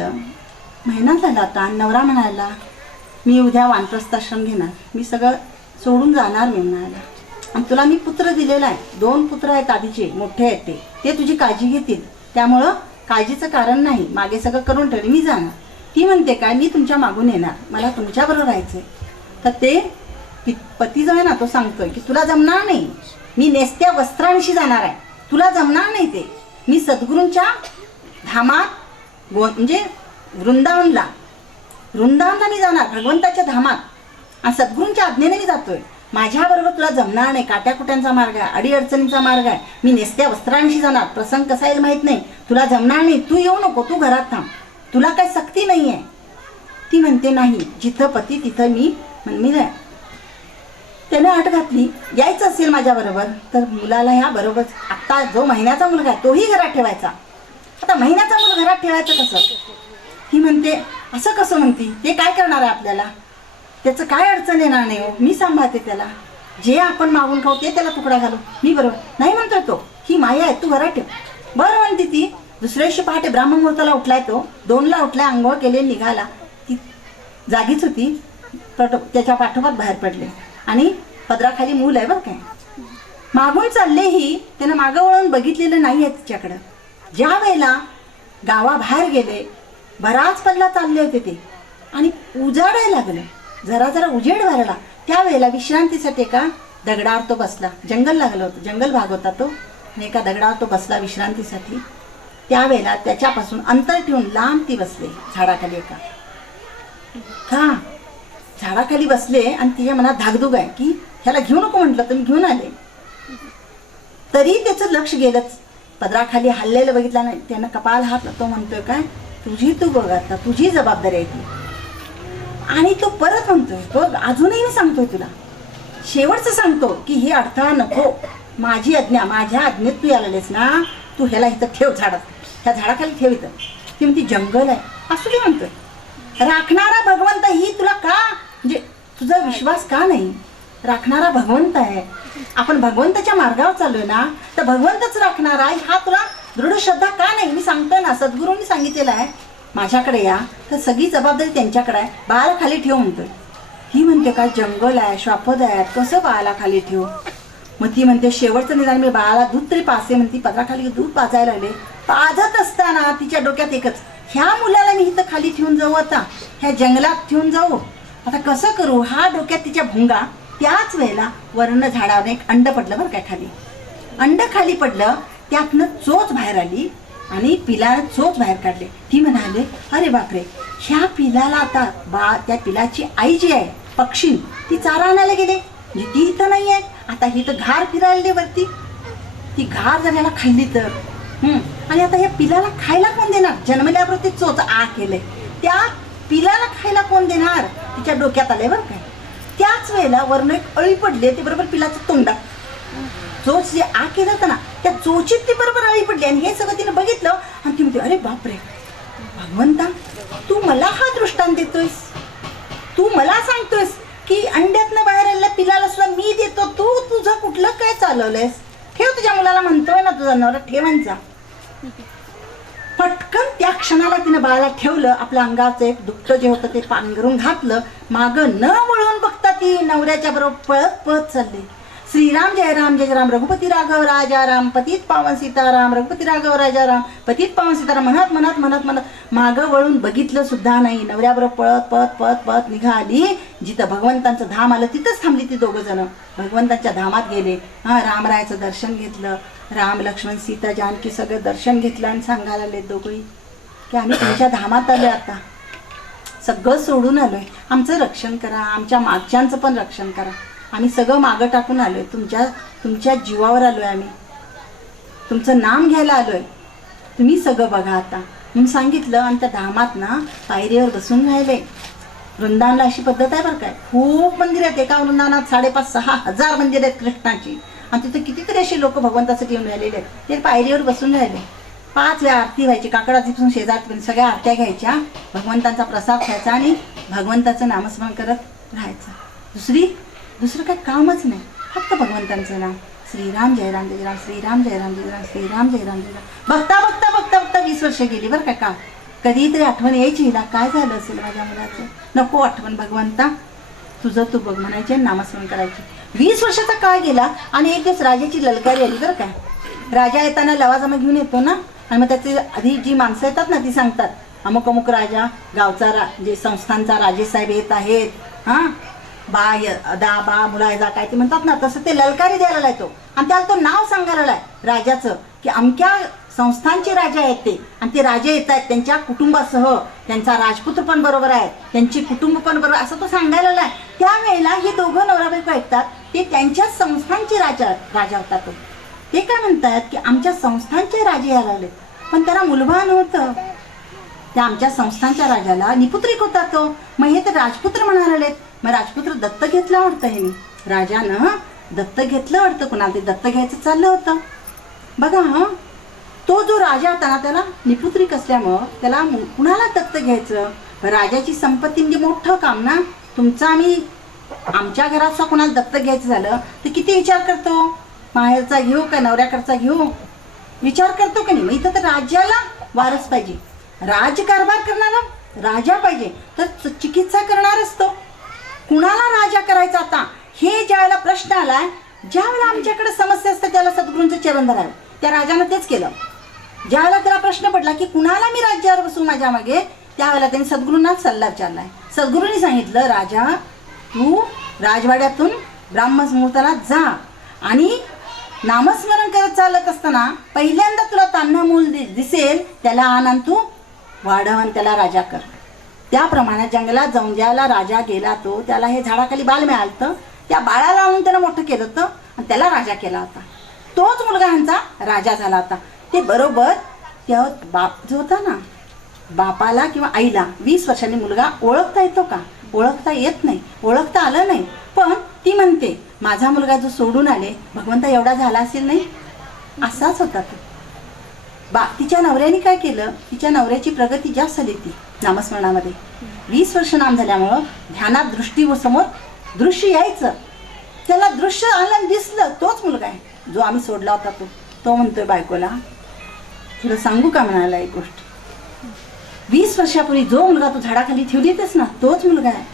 झालं, महिना झाला आता. नवरा म्हणाला मी उद्या वानप्रस्थाश्रम घेणार, मी सगळं सोडून जाणार. मी म्हणाला आणि तुला मी पुत्र दिलेला आहे, 2 पुत्र आहेत आधीचे, मोठे आहेत ते तुझी काळजी घेतील, त्यामुळं काळजीचं कारण नाही, मागे सगळं करून ठेवले, मी जाणार. ती म्हणते काय, मी तुमच्या मागून येणार, मला तुमच्याबरोबर राहायचं आहे. तर ते पती जो आहे ना तो सांगतोय की तुला जमणार नाही, मी नेसत्या वस्त्रांशी जाणार आहे, तुला जमणार नाही ते. मी सद्गुरूंच्या धामात म्हणजे वृंदावनला मी जाणार, भगवंताच्या धामात, आणि सद्गुरूंच्या आज्ञेने मी जातोय. माझ्याबरोबर तुला जमणार नाही, काट्याकुट्यांचा मार्ग आहे, अडीअडचणींचा मार्ग आहे, मी नेसत्या वस्त्रांशी जाणार, प्रसंग कसा येईल माहीत नाही, तुला जमणार नाही, तू येऊ नको, तू घरात थांब, तुला काही सक्ती नाही आहे. ती म्हणते नाही, जिथं पती तिथं मी नाही. त्याने अट घातली, यायचं असेल माझ्याबरोबर तर मुलाला ह्या बरोबर, आत्ता जो महिन्याचा मुलगा आहे तोही घरात ठेवायचा. आता महिन्याचा मुलगा घरात ठेवायचं कसं? ती म्हणते असं कसं म्हणती, ते काय करणार आहे आपल्याला, त्याचं काय अडचण येणार नाही हो, मी सांभाळते त्याला, जे आपण मागून खाऊ ते त्याला तुकडा घालू, मी बरोबर नाही म्हणतोय तो, ही माया आहे, तू घरात ठेव. बरं म्हणते ती. दुसऱ्या दिवशी पहाटे ब्राह्ममुहूर्ताला उठलाय तो, 2ला उठलाय, आंघोळ केले, निघाला. ती जागीच होती, त्याच्या पाठोपाठ बाहेर पडले आणि पदराखाली मूल आहे बरं काय. मागून चाललेही त्यानं मागं वळून बघितलेलं नाही आहे तिच्याकडं. ज्या वेळेला गावाबाहेर गेले, बराच पल्ला चालले होते ते आणि उजाडायला लागले, जरा उजेड व्हायला, त्यावेळेला विश्रांतीसाठी एका दगडावर तो बसला. जंगल लागलं होतं, जंगल भाग होता तो, आणि एका दगडावर तो बसला विश्रांतीसाठी. त्यावेळेला त्याच्यापासून अंतर ठेवून लांब ती बसले झाडाखाली एका. का झाडाखाली बसले आणि तिच्या मनात धाकधूक आहे की ह्याला घेऊ नको म्हटलं तर मी घेऊन आले. तरी त्याचं लक्ष गेलंच, पदराखाली हल्लेलं बघितलं नाही. त्यानं कपाल हात, तो म्हणतोय काय, तुझी तू बघ, आता तुझी जबाबदारी आहे ती. आणि तो परत म्हणतोय, बघ अजूनही मी सांगतोय तुला, शेवटचं सांगतो की हे अडथळा नको, माझी आज्ञा, माझ्या आज्ञेत तू आलेस ना, तू ह्याला इथं ठेव, झाडात, ह्या झाडाखाली ठेव इथं. ती म्हणती जंगल आहे, असू दे म्हणतोय. राखणारा भगवंत ही तुला का, म्हणजे तुझा विश्वास का नाही, राखणारा भगवंत आहे, आपण भगवंताच्या मार्गावर चाललोय ना, तर भगवंतच राखणारा हा तुला दृढ श्रद्धा का नाही. मी सांगतोय ना, सद्गुरूंनी सांगितलेलं आहे, माझ्याकडे या, तर सगळी जबाबदारी त्यांच्याकडे आहे, बाळाला खाली ठेव म्हणतोय. ही म्हणते काय, जंगल आहे, श्वापद आहे, कसं बाळाला खाली ठेव. मग ती म्हणते शेवटचं निदान मी बाळाला दूध तरी पासे, म्हणती पदराखाली दूध पाजायला लागले. पाजत असताना तिच्या डोक्यात एकच, ह्या मुलाला मी इथं खाली ठेवून जाऊ, आता ह्या जंगलात ठेवून जाऊ, आता कसं करू, हा डोक्यात तिच्या भुंगा. त्याच वेळेला वर्ण झाडावर एक अंड पडलं बरं काय खाली. अंड खाली पडलं, त्यातनं चोच बाहेर आली आणि पिलानं चोच बाहेर काढले. ती म्हणाले अरे बापरे, ह्या पिलाला आता त्या पिलाची आई जी आहे पक्षी, ती चारा आणायला गेले, म्हणजे ती इथं नाही आहे, आता ही तर घार फिरायला वरती, ती घार जर याला खाल्ली तर आणि आता या पिलाला खायला कोण देणार, जन्मल्याबरोबर ते चोच आ केले, त्या पिलाला खायला कोण देणार, तिच्या डोक्यात आले बरं काय. त्याच वेळेला वर्ण एक अळी पडली, ती बरोबर पिलाचं तोंडात, चोच जे आ केलं होतं ना, त्या चोचीत ती बरोबर अळी पडली. आणि हे सगळं तिने बघितलं आणि ती म्हणते अरे बापरे, भगवंता तू मला हा दृष्टांत देतोयस, तू मला सांगतोयस की अंड्यातनं बाहेर आलेल्या पिलाला सुद्धा मी देतो, तू तुझं कुठलं काय चालवलंयस, ठेव तुझ्या मुलाला, म्हणतोय ना तुझा नवरा ठेवांचा. पटकन त्या क्षणाला तिनं बाळाला ठेवलं, आपल्या अंगाचं एक दुःख जे होतं ते पांघरून घातलं, मागं न वळून बघता ती नवऱ्याच्या बरोबर पळत पळत चालली. श्रीराम जय राम जय राम, रघुपती राघव राजा राम, पतित पावन सीताराम, रघुपती राघव राजा राम, पतित पावन सीताराम म्हणत म्हणत म्हणत म्हणत मागं वळून बघितलं सुद्धा नाही. नवऱ्याबरोबर पळत पळत पळत पळत निघाली. जिथं भगवंतांचं धाम आलं तिथंच थांबली ती दोघं जण. भगवंतांच्या धामात गेले. रामरायाचं दर्शन घेतलं. राम लक्ष्मण सीता जानकी सगळं दर्शन घेतलं आणि सांगायला आले दोघंही की आम्ही तुमच्या धामात आलोय, आता सगळं सोडून आलोय, आमचं रक्षण करा, आमच्या मागच्यांचं पण रक्षण करा, आम्ही सगळं मागं टाकून आलोय, तुमच्या जीवावर आलोय, आम्ही तुमचं नाम घ्यायला आलोय, तुम्ही सगळं बघा आता म्हणून सांगितलं. आणि त्या धामात ना पायरीवर बसून राहिले. वृंदावनला अशी पद्धत आहे बरं काय, खूप मंदिर आहेत. एका वृंदावनात 5,500-6 हजार मंदिर आहेत कृष्णाची, आणि तिथे कितीतरी असे लोक भगवंतासाठी येऊन राहिलेले आहेत. ते पायरीवर बसून राहिले. 5 वेळा आरती व्हायची, काकडापासून शेजारपर्यंत सगळ्या आरत्या घ्यायच्या, भगवंतांचा प्रसाद खायचा आणि भगवंताचं नामस्मरण करत राहायचं. दुसरं काही कामच नाही, फक्त भगवंतांचं नाम. श्रीराम जय राम जय राम, श्रीराम जय राम जय राम, श्रीराम जय राम जय राम. बघता बघता बघता बघता 20 वर्ष गेली बरं काय. काम कधीतरी आठवण यायची हिला, काय झालं असेल माझ्या मुलाचं. नको आठवण भगवंता, तुझं तू बघ म्हणायचे, नामस्मरण करायचे. 20 वर्षाचा काळ गेला आणि एक दिवस राजाची ललकारी आली बरं काय. राजा येताना लवाजमा घेऊन येतो ना, आणि मग त्याचे आधी जी माणसं येतात ना ती सांगतात, अमुक अमुक राजा, गावचा जे संस्थानचा राजेसाहेब येत आहेत, हां बा मुलायजा काय ते म्हणतात ना, तसं ते ललकारी द्यायला येतो. आणि त्याला तो नाव सांगायला लाय राजाचं, की अमक्या संस्थांचे राजा आहेत ते, आणि ते राजे येत आहेत त्यांच्या कुटुंबासह, त्यांचा राजपुत्र पण बरोबर आहे, त्यांची कुटुंब पण बरोबर, असं तो सांगायला लाय. त्यावेळेला हे दोघं नवरा बायको ऐकतात, ते त्यांच्याच संस्थांचे राजा होतात. ते काय म्हणतात की आमच्या संस्थांचे राजे यायला लागले, पण त्याला मुलबाळ नव्हतं. त्या आमच्या संस्थांच्या राजाला निपुत्रिक होता तो. मग हे तर राजपुत्र म्हणायला लागलेत. मग राजपुत्र दत्त घेतला वाटतं हे मी, राजानं दत्त घेतलं वाटतं, कुणाला ते दत्त घ्यायचं चाललं होतं बघा. तो जो राजा होता ना त्याला निपुत्रिक असल्यामुळं त्याला कुणाला दत्त घ्यायचं. राजाची संपत्ती म्हणजे मोठं काम ना. तुमचं आमच्या घरात सुद्धा कुणाला दत्त घ्यायचं झालं तर किती विचार करतो, माहेरचा घेऊ का नवऱ्याकडचा घेऊ, विचार करतो का नाही. मग इथं तर राज्याला वारस पाहिजे, राजकारभार करणारा राजा पाहिजे, तर चिकित्सा करणार असतो. कुणाला राजा करायचा आता हे ज्यावेळेला प्रश्न आलाय, ज्यावेळेला आमच्याकडे समस्या असते त्याला सद्गुरूंचं चरण धरावं. त्या राजानं तेच केलं. ज्यावेळेला त्याला प्रश्न पडला की कुणाला मी राज्यावर बसू माझ्या मागे, त्यावेळेला त्यांनी सद्गुरूंना सल्ला विचारलाय. सद्गुरूंनी सांगितलं, राजा तू राजवाड्यातून ब्राह्मण मुहूर्ताला जा आणि नामस्मरण करत चालत असताना पहिल्यांदा तुला तान्हा मूल दिसेल, त्याला आण तू वाढव आणि त्याला राजा कर. त्याप्रमाणे जंगलात जाऊन ज्याला राजा गेला तो त्याला हे झाडाखाली बाळ मिळालं, त्या बाळाला आणून त्यानं मोठं केलं होतं आणि त्याला राजा केला होता. तोच मुलगा ह्यांचा राजा झाला होता. ते बरोबर त्या बाप जो होता ना, बापाला किंवा आईला 20 वर्षांनी मुलगा ओळखता येतो का, ओळखता येत नाही, ओळखता आलं नाही. पण ती म्हणते माझा मुलगा जो सोडून आले भगवंता एवढा झाला असेल नाही, असाच होता तो. तिच्या नवऱ्याने काय केलं, तिच्या नवऱ्याची प्रगती जास्त झाली ती नामस्मरणामध्ये. 20 वर्ष नाम झाल्यामुळं ध्यानात दृष्टीसमोर दृश्य यायचं, त्याला दृश्य आलं दिसलं, तोच मुलगा आहे जो आम्ही सोडला होता. तो म्हणतोय बायकोला, तुला सांगू का म्हणाला एक गोष्ट, 20 वर्षापूर्वी जो मुलगा तू झाडाखाली ठेवली होतीस ना, तोच मुलगा आहे.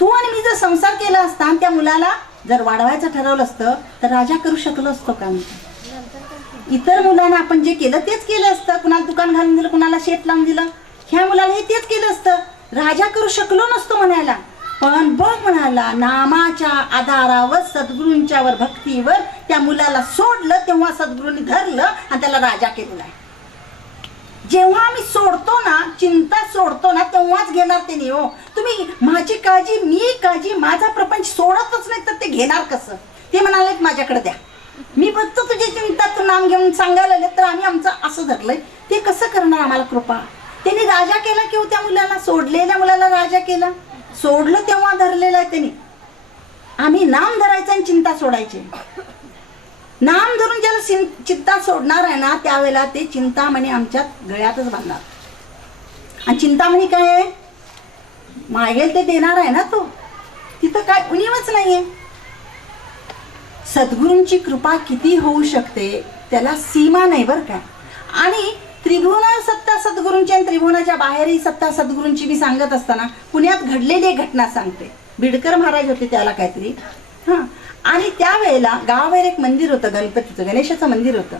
तू आणि मी जर संसार केला असता आणि त्या मुलाला जर वाढवायचं ठरवलं असतं तर राजा करू शकलो असतो का. इतर मुलांना आपण जे केलं तेच केलं असतं, कुणाला दुकान घालून दिलं, कुणाला शेत लावून दिलं, ह्या मुलाला हे तेच केलं असतं, राजा करू शकलो नसतो म्हणायला. पण बघ म्हणाला, नामाच्या आधारावर सद्गुरूंच्यावर भक्तीवर त्या मुलाला सोडलं, तेव्हा सद्गुरूंनी धरलं आणि त्याला राजा केलेला आहे. जेव्हा आम्ही सोडतो ना, चिंता सोडतो ना, तेव्हाच घेणार ते नाही. हो तुम्ही माझी काळजी, मी काळजी, माझा प्रपंच सोडतच नाही तर ते घेणार कसं. ते म्हणाले माझ्याकडे द्या, मी फक्त तुझी चिंता तू नाम घेऊन सांगायला आले, तर आम्ही आमचं असं धरलंय, ते कसं करणार आम्हाला कृपा. त्यांनी राजा केला किंवा त्या मुलाला, सोडलेल्या मुलाला राजा केला, सोडलं तेव्हा धरलेलं आहे त्यांनी. आम्ही नाम धरायचं आणि चिंता सोडायची. नाम धरून ज्याला चिंता सोडणार आहे ना, त्यावेळेला ते चिंतामणी आमच्या गळ्यातच बांधणार. आणि चिंतामणी काय आहे, मागेल ते देणार आहे ना तो, तिथं काय उणीवच नाहीये. सद्गुरूंची कृपा किती होऊ शकते त्याला सीमा नाही बरं का. आणि त्रिभुवन सत्ता सद्गुरूंची आणि त्रिभुवनाच्या बाहेरही सत्ता सद्गुरूंची मी सांगत असताना पुण्यात घडलेली एक घटना सांगते. बिडकर महाराज होते त्याला काहीतरी, हां, आणि त्यावेळेला गावाबाहेर एक मंदिर होतं, गणपतीचं गणेशाचं मंदिर होतं.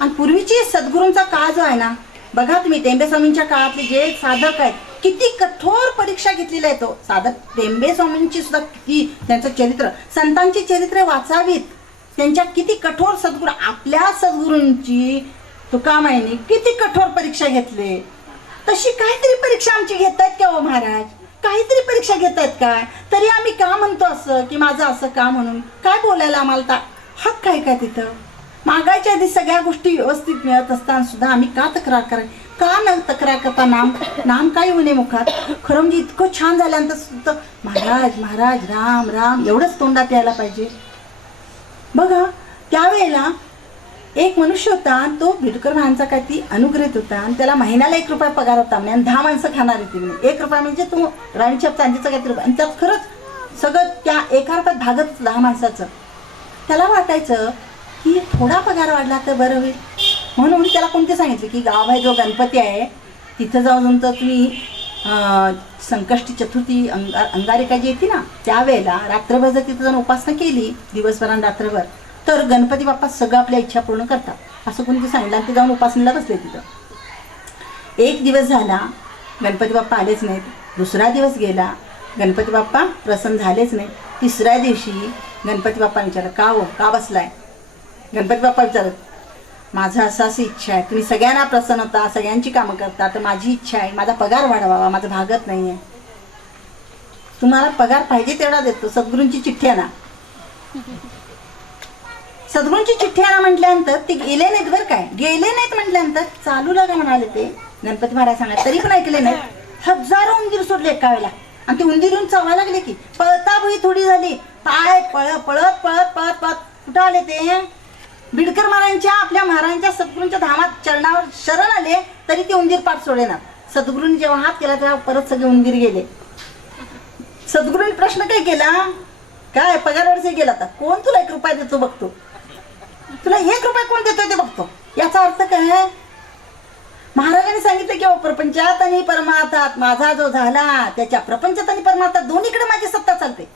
आणि पूर्वीची सद्गुरूंचा काळ जो आहे ना, बघा तुम्ही टेंबे स्वामींच्या काळातले जे साधक आहेत, किती कठोर परीक्षा घेतलेला आहे तो साधक. टेंबे स्वामींची सुद्धा किती त्यांचं चरित्र, संतांची चरित्र वाचावीत, त्यांच्या किती कठोर सद्गुरू. आपल्या सद्गुरूंची तुकामाईने किती कठोर परीक्षा घेतले, तशी काहीतरी परीक्षा आमची घेत आहेत का हो महाराज, काहीतरी परीक्षा घेत आहेत काय. तरी आम्ही का म्हणतो असं की माझं असं का, म्हणून काय बोलायला आम्हाला हक्क आहे का. तिथं मागायच्या आधी सगळ्या गोष्टी व्यवस्थित मिळत असताना सुद्धा आम्ही का तक्रार करायची, का न तक्रार करता नाम काय होणे मुखात. खरं म्हणजे इतकं छान झाल्यानंतर सुद्धा महाराज महाराज राम राम एवढंच तोंडात यायला पाहिजे. बघा त्यावेळेला एक मनुष्य होता, तो बिडकर महाराजांचा काय ती अनुग्रहित होता, आणि त्याला महिन्याला 1 रुपया पगार होता म्हणे, आणि 10 माणसं खाणार होती म्हणे. 1 रुपया म्हणजे तो राणीच्या चांदीचा काहीतरी, आणि त्यात खरंच सगळं त्या 1 रुपयात भागत 10 माणसाचं. त्याला वाटायचं की थोडा पगार वाढला तर बरं होईल, म्हणून त्याला कोणते सांगितले की गावाबाहेर जो गणपती आहे तिथं जाऊन तर तुम्ही संकष्टी चतुर्थी अंगारिका जी येते ना त्यावेळेला रात्रभर जर तिथं जाऊन उपासना केली दिवसभर आणि रात्रभर तर गणपती बाप्पा सगळं आपल्या इच्छा पूर्ण करतात असं कोणी सांगितलं. आणि ते जाऊन उपासनेला बसले तिथं. एक दिवस झाला गणपती बाप्पा आलेच नाहीत. दुसरा दिवस गेला गणपती बाप्पा प्रसन्न झालेच नाही. तिसऱ्या दिवशी गणपती बाप्पा विचारलं का हो का बसलाय. गणपती बाप्पा विचारत माझं असं अशी इच्छा आहे तुम्ही सगळ्यांना प्रसन्न होता सगळ्यांची कामं करता तर माझी इच्छा आहे माझा पगार वाढवावा माझं भागत नाही आहे. तुम्हाला पगार पाहिजे तेवढा देतो सद्गुरूंची चिठ्ठी आणा. सद्गुरूंची चिठ्ठी आणा म्हटल्यानंतर ते गेले नाहीत बरं काय. गेले नाहीत म्हटल्यानंतर चालू लागा म्हणाले ते गणपती महाराज सांगा तरी पण ऐकले नाहीत. हजारो उंदीर सोडले एका वेळेला आणि ते उंदीर येऊन चावायला लागले की पळता भुई थोडी झाली पाय पळत पळत पळत पळत पळत कुठं आले ते बिडकर महाराजांच्या आपल्या महाराजांच्या सद्गुरूंच्या धामात चरणावर शरण आले तरी ते उंदीर पाठ सोडेना. सद्गुरूंनी जेव्हा हात केला तेव्हा परत सगळे उंदीर गेले. सद्गुरूंनी प्रश्न काय केला काय पगारावरच गेला तर कोण तुला 1 रुपया देतो बघतो तुला 1 रुपया कोण देतोय ते बघतो. याचा अर्थ काय महाराजांनी सांगितलं की प्रपंचात आणि परमार्थात माझा जो झाला त्याच्या प्रपंचात आणि परमार्थात दोन्हीकडे माझी सत्ता चालते.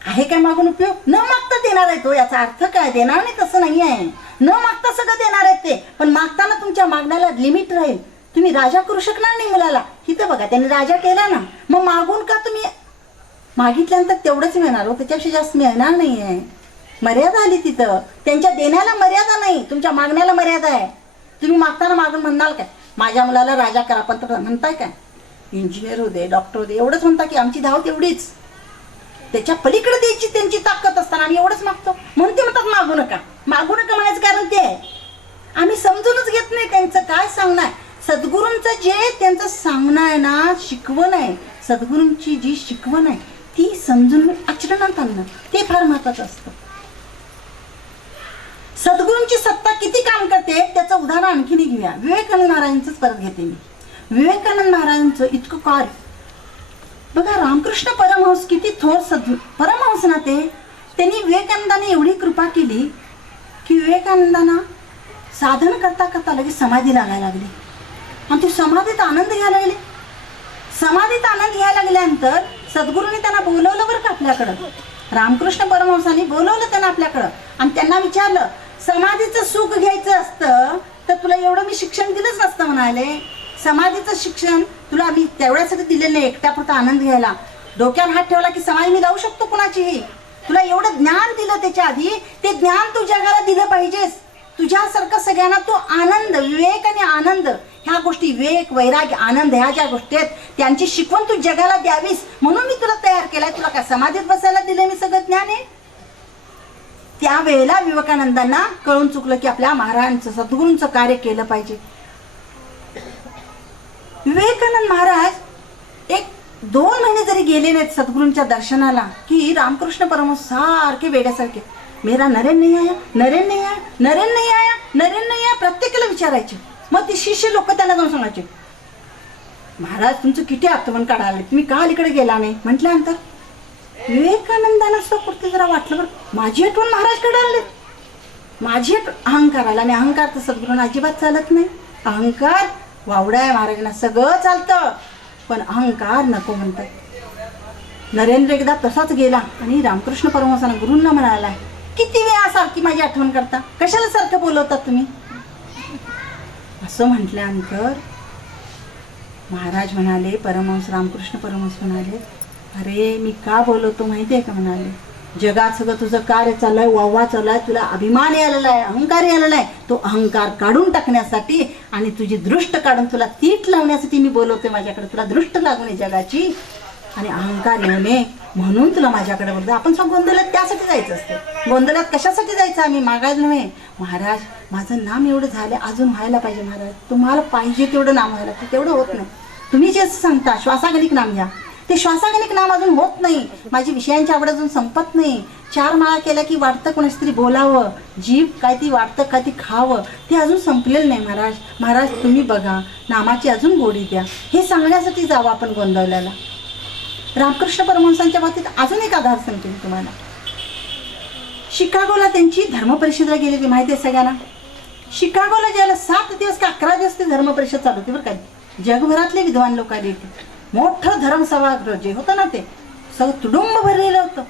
आहे काय मागून उपयोग न मागता देणार आहे तो. याचा अर्थ काय देणार नाही तसं नाही आहे. न मागता सगळं देणार आहेत ते पण मागताना तुमच्या मागण्याला लिमिट राहील. तुम्ही राजा करू शकणार नाही मुलाला. इथं बघा त्यांनी राजा केला ना मग मागून का तुम्ही मागितल्यानंतर तेवढंच मिळणार हो त्याच्यापेक्षा जास्त मिळणार नाही आहे. मर्यादा आली तिथं. त्यांच्या देण्याला मर्यादा नाही तुमच्या मागण्याला मर्यादा आहे. तुम्ही मागताना मागून म्हणाल काय माझ्या मुलाला राजा करा पंतप्रधान म्हणताय काय इंजिनियर होते डॉक्टर होते एवढंच म्हणता की आमची धाव तेवढीच त्याच्या पलीकडे द्यायची त्यांची ताकद असताना आम्ही एवढंच मागतो म्हणून ते म्हणतात मागू नका म्हणायचं कारण ते आहे आम्ही समजूनच घेत नाही त्यांचं काय सांगणं आहे. सद्गुरूंचं जे त्यांचं सांगणं आहे ना शिकवण आहे सद्गुरूंची जी शिकवण आहे ती समजून आचरणात आणणं ते फार महत्वाचं असतं. सद्गुरूंची सत्ता किती काम करते त्याचं उदाहरण आणखीन घेऊया. विवेकानंद महाराजांचंच परत घेते मी. विवेकानंद महाराजांचं इतकं कार्य बघा. रामकृष्ण परमहंस किती थोर परमहंस ना ते. त्यांनी विवेकानंदाने एवढी कृपा केली की विवेकानंदांना साधन करता करता लगेच समाधी लागायला लागली आणि ते समाधीत आनंद घ्यायला लागले. समाधीत आनंद घ्यायला लागल्यानंतर सद्गुरूंनी त्यांना बोलवलं बरं का आपल्याकडं. रामकृष्ण परमहंसांनी बोलवलं त्यांना आपल्याकडं आणि त्यांना विचारलं समाधीचं सुख घ्यायचं असतं तर तुला एवढं मी शिक्षण दिलंच नसतं म्हणाले. समाधीचं शिक्षण तुला मी तेवढ्यासाठी दिलेलं नाही एकट्यापुरता आनंद घ्यायला. डोक्यावर हात ठेवला की समाधी मी लावू शकतो कुणाचीही. तुला एवढं ज्ञान दिलं त्याच्या आधी ते ज्ञान तू जगाला दिलं पाहिजेस. तुझ्यासारखं सगळ्यांना तू आनंद विवेक आणि आनंद ह्या गोष्टी विवेक वैराग्य आनंद ह्या ज्या गोष्टी आहेत त्यांची शिकवण तू जगाला द्यावीस म्हणून मी तुला तयार केलाय. तुला काय समाधीत बसायला दिले मी सगळं ज्ञान आहे. त्यावेळेला विवेकानंदांना कळून चुकलं की आपल्या महाराजांचं सद्गुरूंचं कार्य केलं पाहिजे. विवेकानंद महाराज 1-2 महिने जरी गेले नाहीत सद्गुरूंच्या दर्शनाला की रामकृष्ण परमहंस सारखे वेड्यासारखे मेरा नरेन नाही आया नरेन नाही आया नरेन नाही आया नरेन नाही आया प्रत्येकाला विचारायचे. मग ते शिष्य लोक त्यांना जाऊन सांगायचे महाराज तुमचं किती आत्मन काढायला तुम्ही का अलीकडे गेला नाही म्हटल्यानंतर विवेकानंदांना असं कुठे जरा वाटलं बरं माझी आठवण महाराज काढायला माझी अहंकाराला आणि अहंकार तर सद्गुरूंना अजिबात चालत नाही. अहंकार वावडा आहे महाराजांना सगळं चालतं पण अहंकार नको म्हणतात. नरेंद्र एकदा तसाच गेला आणि रामकृष्ण परमहंसांना गुरूंना म्हणाला किती वेळा सारखी माझी आठवण करता कशाला सारखं बोलवतात तुम्ही असं म्हटल्यानंतर महाराज म्हणाले परमहंस रामकृष्ण परमहंस म्हणाले अरे मी का बोलवतो माहिती आहे का म्हणाले जगात सगळं तुझं कार्य चाललंय वावा चाललाय तुला अभिमान यायला आहे अहंकार यायला आहे तो अहंकार काढून टाकण्यासाठी आणि तुझी दृष्ट काढून तुला तीट लावण्यासाठी मी बोलवते माझ्याकडे तुला दृष्ट लागू नये जगाची आणि अहंकार येऊ नये म्हणून तुला माझ्याकडे बोलतो. आपण सगळं गोंधळात त्यासाठी जायचं असतं. गोंधळात कशासाठी जायचं आम्ही मागायला नव्हे. महाराज माझं नाम एवढं झालं अजून व्हायला पाहिजे महाराज तुम्हाला पाहिजे तेवढं नाम व्हायला तेवढं होत नाही. तुम्ही जे सांगता श्वासागणिक नाम घ्या ते श्वासागणिक नाम अजून होत नाही. माझी विषयांची आवड अजून संपत नाही. 4 माळा केला की वाटतं कोणाशी तरी बोलावं जीभ काय ती वाटतं काय ती खावं ते अजून संपलेलं नाही. महाराज महाराज तुम्ही बघा नामाची अजून गोडी द्या हे सांगण्यासाठी जावं आपण गोंधळल्याला. रामकृष्ण परमहंसांच्या बाबतीत अजून एक आधार सांगते मी तुम्हाला. शिकागोला त्यांची धर्म परिषदेला गेलेली माहिती आहे सगळ्यांना. शिकागोला ज्याला 7 दिवस का 11 दिवस ती धर्मपरिषद चालू होती बरं का. जगभरातले विद्वान लोक आले होते. मोठं धर्मसभागृह जे होतं ना ते सगळं तुडुंब भरलेलं होतं.